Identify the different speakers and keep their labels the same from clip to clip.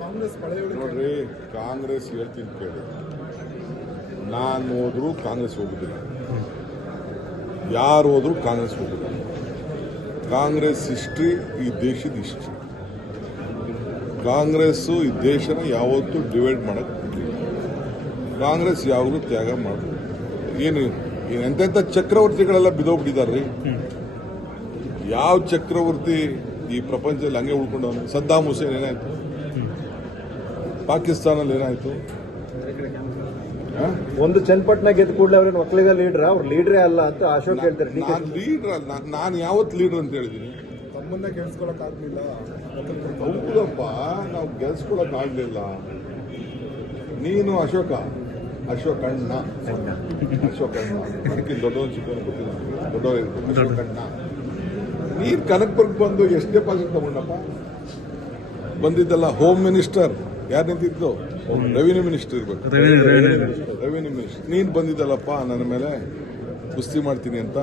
Speaker 1: ಕಾಂಗ್ರೆಸ್
Speaker 2: ನೋಡ್ರಿ ಕಾಂಗ್ರೆಸ್ ಹೇಳ್ತೀನಿ ಕೇಳಿ. ನಾನು ಹೋದ್ರು ಕಾಂಗ್ರೆಸ್ ಹೋಗುದಿಲ್ಲ. ಯಾರು ಹೋದ್ರು ಕಾಂಗ್ರೆಸ್ ಹೋಗುದಿಲ್ಲ. ಕಾಂಗ್ರೆಸ್ ಹಿಸ್ಟ್ರಿ ಈ ದೇಶದ ಹಿಸ್ಟ್ರಿ. ಕಾಂಗ್ರೆಸ್ಸು ಈ ದೇಶನ ಯಾವತ್ತೂ ಡಿವೈಡ್ ಮಾಡಕ್ ಬಿಡಲಿಲ್ಲ. ಕಾಂಗ್ರೆಸ್ ಯಾವಾಗಲೂ ತ್ಯಾಗ ಮಾಡಬೇಕು ಏನು ಏನು ಎಂತೆಂಥ ಚಕ್ರವರ್ತಿಗಳೆಲ್ಲ ಬಿದ್ದೋಗ್ಬಿಟ್ಟಿದಾರ್ರಿ ಯಾವ ಚಕ್ರವರ್ತಿ ಈ ಪ್ರಪಂಚದಲ್ಲಿ ಹಂಗೆ ಉಳ್ಕೊಂಡವನು? ಸದ್ದಾಮ್ ಹುಸೇನ್ ಏನಾಯ್ತು? ಪಾಕಿಸ್ತಾನಲ್ಲಿ ಏನಾಯ್ತು?
Speaker 3: ಒಂದು ಚನ್ನಪಟ್ಟಣ ಗೆದ್ದು ಕೂಡಲೇ ಅವ್ರೇನು ಒಕ್ಕಲಿಗ ಲೀಡರ್ ಅವ್ರು ಲೀಡ್ರೇ ಅಲ್ಲ ಅಂತ ಅಶೋಕ್ ಹೇಳ್ತಾರೆ.
Speaker 2: ನಾನು ಲೀಡರ್ ಅಲ್ಲ. ನಾನು ಯಾವತ್ತು ಲೀಡರ್ ಅಂತ ಹೇಳಿದೀನಿ?
Speaker 1: ತಮ್ಮನ್ನ ಕೇಳಿಸ್ಕೊಳಕ್ ಆಗ್ಲಿಲ್ಲ.
Speaker 2: ಹೌದಪ್ಪ. ನಾವು ಗೆಲ್ಸ್ಕೊಳಕಾಗ್ಲಿಲ್ಲ ನೀನು ಅಶೋಕ. ಅಶೋಕ್ ಅಣ್ಣ. ಅಶೋಕ್ ಅಣ್ಣ. ಅದಕ್ಕೆ ದೊಡ್ಡವನ್ ಚಿಕ್ಕವನ್ ಗೊತ್ತಿಲ್ಲ ದೊಡ್ಡವ ಇರ್ಬೇಕು. ಅಶೋಕ್ ಅಣ್ಣ. ನೀನ್ ಕನಕ್ಪುರ್ಗ್ ಬಂದು ಎಷ್ಟು ಡೆಪಾಸಿಟ್ ತಗೊಂಡಪ್ಪ? ಬಂದಿದ್ದಲ್ಲ ಹೋಮ್ ಮಿನಿಸ್ಟರ್ ಯಾರು ನಿಂತಿದ್ದು ರೆವಿನ್ಯೂ ಮಿನಿಸ್ಟರ್ ಇರ್ಬೇಕು. ರೆವಿನ್ಯೂ ಮಿನಿಸ್ಟರ್ ನೀನ್ ಬಂದಿದ್ದಲ್ಲಪ್ಪ ನನ್ನ ಮೇಲೆ ಕುಸ್ತಿ ಮಾಡ್ತೀನಿ ಅಂತ?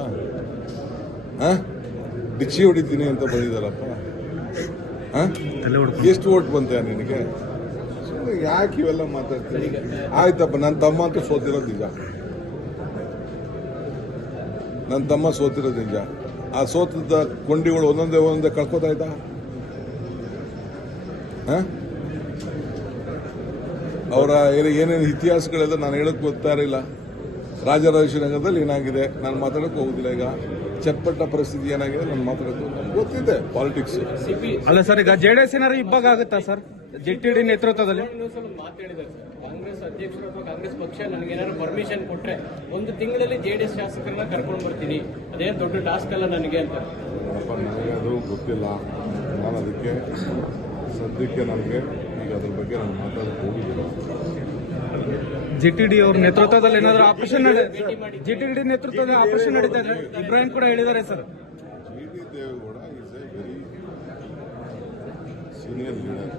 Speaker 2: ಹಾಂ? ಡಿಚ್ಚಿ ಹೊಡಿತೀನಿ ಅಂತ ಬಂದಿದ್ದಾರಪ್ಪ ಹಾಂ? ಎಷ್ಟು ಓಟ್ ಬಂತ ನಿನಗೆ? ಸುಮ್ಮನೆ ಯಾಕೆ ಇವೆಲ್ಲ ಮಾತಾಡ್ತೀನಿ ಆಯ್ತಪ್ಪ ನನ್ನ ತಮ್ಮ ಅಂತೂ ಸೋತಿರೋದು ನಿಜ. ನನ್ನ ತಮ್ಮ ಸೋತಿರೋದು ನಿಜ. ಆ ಸೋತದ ಕೊಂಡಿಗಳು ಒಂದೊಂದೇ ಒಂದೊಂದೇ ಕಳ್ಕೊತಾ ಇದ್ದ ಅವರ ಏನೇನು ಇತಿಹಾಸಗಳೆಲ್ಲ ನಾನು ಹೇಳಕ್ ಗೊತ್ತಾ ಇರಲಿಲ್ಲ. ರಾಜರಾಜೇಶ್ವರಿ ಏನಾಗಿದೆ? ನಾನು ಮಾತಾಡೋಕೆ ಹೋಗುದಿಲ್ಲ ಈಗ. ಚಟ್ಪಟ್ಟ ಪರಿಸ್ಥಿತಿ ಏನಾಗಿದೆ? ನಾನು ಮಾತಾಡಕ್ ನಮ್ಗೆ ಗೊತ್ತಿದೆ ಪಾಲಿಟಿಕ್ಸ್
Speaker 4: ಅಲ್ಲ ಸರ್ ಈಗ ಜೆಡಿಎಸ್ ಏನಾರು ಇಬ್ಬಾಗ ಆಗುತ್ತಾ ಸರ್? ಜೆಟಿಡಿ ನೇತೃತ್ವದಲ್ಲಿ?
Speaker 5: ಕಾಂಗ್ರೆಸ್ ಅಧ್ಯಕ್ಷರು ಅಥವಾ ಕಾಂಗ್ರೆಸ್ ಪಕ್ಷ ನನಗೆ ಏನಾದ್ರು ಪರ್ಮಿಷನ್ ಕೊಟ್ಟರೆ ಒಂದು ತಿಂಗಳಲ್ಲಿ ಜೆಡಿಎಸ್ ಶಾಸಕರನ್ನ ಕರ್ಕೊಂಡು ಬರ್ತೀನಿ. ಅದೇನು ದೊಡ್ಡ ಟಾಸ್ಕ್ ಅಲ್ಲ ನನಗೆ ಅಂತ.
Speaker 2: ನನಗೆ ಅದು ಗೊತ್ತಿಲ್ಲ. ನಾನು ಅದಕ್ಕೆ ಸದ್ಯಕ್ಕೆ ನನಗೆ ಈಗ ಅದ್ರ ಬಗ್ಗೆ ನಾನು
Speaker 4: ಜೆಟಿಡಿ ಅವ್ರ ನೇತೃತ್ವದಲ್ಲಿ ಏನಾದ್ರು ಆಪರೇಷನ್ ಜಿಟಿಡಿ ನೇತೃತ್ವದಲ್ಲಿ ಆಪರೇಷನ್ ನಡೀತಾ ಇದೆ. ಇಬ್ರಾಹಿಂ ಕೂಡ ಹೇಳಿದ್ದಾರೆ sir.
Speaker 2: G D Deve Gowda is a very senior leader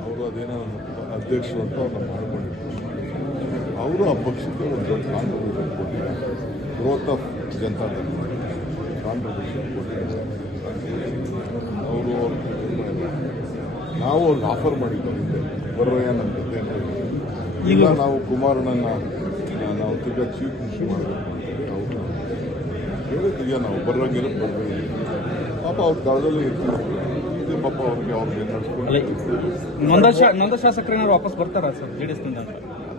Speaker 2: ಅವರು ಅದೇನೋ ಅಧ್ಯಕ್ಷರು ಅಂತ ಅವ್ರನ್ನ ಮಾಡ್ಕೊಂಡಿದ್ದಾರೆ ಅವರು ಆ ಪಕ್ಷಕ್ಕೆ ಒಂದು ದೊಡ್ಡ ಕಾಂಟ್ರಿಬ್ಯೂಷನ್ ಕೊಟ್ಟಿದ್ದಾರೆ ಗ್ರೋತ್ ಆಫ್ ಜನತಾದಳ ಕಾಂಟ್ರಿಬ್ಯೂಷನ್ ಕೊಟ್ಟಿದ್ದಾರೆ ಅವರು ಅವ್ರು ನಾವು ಅವ್ರಿಗೆ ಆಫರ್ ಮಾಡಿ ಹಿಂದೆ ಬರ್ರಯ್ಯ ನಮ್ಮ ಜೊತೆ. ಈಗ ನಾವು ಕುಮಾರಣ್ಣನ ನಾವು ತಿರ್ಗಾ ಚೀಫ್ ಮಿನಿಸ್ಟರ್ ಮಾಡಬೇಕು ಅಂತೇಳಿ ಅವ್ರನ್ನ ಹೇಳಿದ್ದೀಗ ನಾವು ಬರೋಂಗಿರೋ ಬರ್ಬೇಕು ಪಾಪ ಅವ್ರ ಕಾಲದಲ್ಲಿ ಇರ್ತೀವಿ ಇದು ಪಾಪ ಅವ್ರಿಗೆ ಅವ್ರಿಗೆ ನಡ್ಸ್ಕೊಂಡು
Speaker 4: ನೊಂದ ಶಾಸಕರೇನಾದ್ರು ವಾಪಸ್ ಬರ್ತಾರಾ ಸರ್? ಜೆಡಿಎಸ್ನಿಂದ ಅಂತ.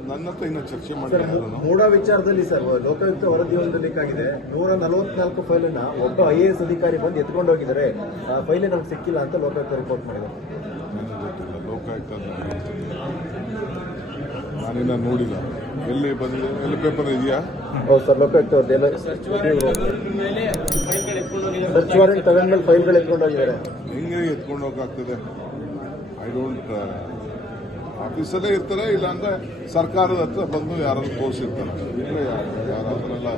Speaker 2: ನನ್ನ ಹತ್ರ ಇನ್ನೂ ಚರ್ಚೆ ಮಾಡಿಲ್ಲ ನಾನು.
Speaker 3: ಮೂಡ ವಿಚಾರದಲ್ಲಿ ಸರ್ ಲೋಕಾಯುಕ್ತ ವರದಿ ಒಂದು ಬೇಕಾಗಿದೆ. ನೂರ ನಲವತ್ನಾಲ್ಕು ಫೈಲನ್ನ ಅನ್ನ ಒಬ್ಬ ಐ ಎ ಎಸ್ ಅಧಿಕಾರಿ ಬಂದು ಎತ್ಕೊಂಡು ಹೋಗಿದ್ದಾರೆ. ಆ ಫೈಲೇ ನಮ್ಗೆ ಸಿಕ್ಕಿಲ್ಲ ಅಂತ ಲೋಕಾಯುಕ್ತ ರಿಪೋರ್ಟ್ ಮಾಡಿದ್ದಾರೆ
Speaker 2: ನನಗೆ ಗೊತ್ತಿಲ್ಲ ಲೋಕಾಯುಕ್ತ. ನಾನಿನ್ನ ನೋಡಿಲ್ಲ. ಎಲ್ಲಿ ಬಂದಿದೆ? ಎಲ್ಲಿ ಪೇಪರ್ ಇದೆಯಾ?
Speaker 3: ಹೌದು ಸರ್ ಲೋಕಾಯುಕ್ತ ಅವ್ರದ್ದೆಲ್ಲ
Speaker 5: ಸರ್ಚ್ ವಾರೆಂಟ್
Speaker 3: ತಗೊಂಡ್ಮೇಲೆ ಫೈಲ್ಗಳು ಎತ್ಕೊಂಡು ಹೋಗಿದ್ದಾರೆ.
Speaker 2: ಹೆಂಗೆ ಎತ್ಕೊಂಡು ಹೋಗಕ್ಕಾಗ್ತದೆ? ಐ ಡೋಂಟ್ ಆಫೀಸಲ್ಲೇ ಇರ್ತಾರೆ, ಇಲ್ಲಾಂದ್ರೆ ಸರ್ಕಾರದ ಹತ್ರ ಬಂದು ಯಾರಾದ್ರು ತೋರಿಸಿರ್ತಾರೆ ಇಲ್ಲ ಯಾರಾದ್ರೆಲ್ಲ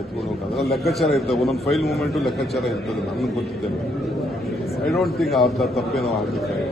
Speaker 2: ಎತ್ಕೊಂಡು ಹೋಗ್ತಾರೆ ಅದ್ರಲ್ಲಿ ಲೆಕ್ಕಾಚಾರ ಇರ್ತದೆ. ಒಂದೊಂದು ಫೈಲ್ ಮೂಮೆಂಟು ಲೆಕ್ಕಾಚಾರ ಇರ್ತದೆ. ನನಗೆ ಗೊತ್ತಿದ್ದೇನೆ ಐ ಡೋಂಟ್ ಥಿಂಕ್ ಆ ತಪ್ಪೇನೋ ಆಗಬೇಕಾಗಿದೆ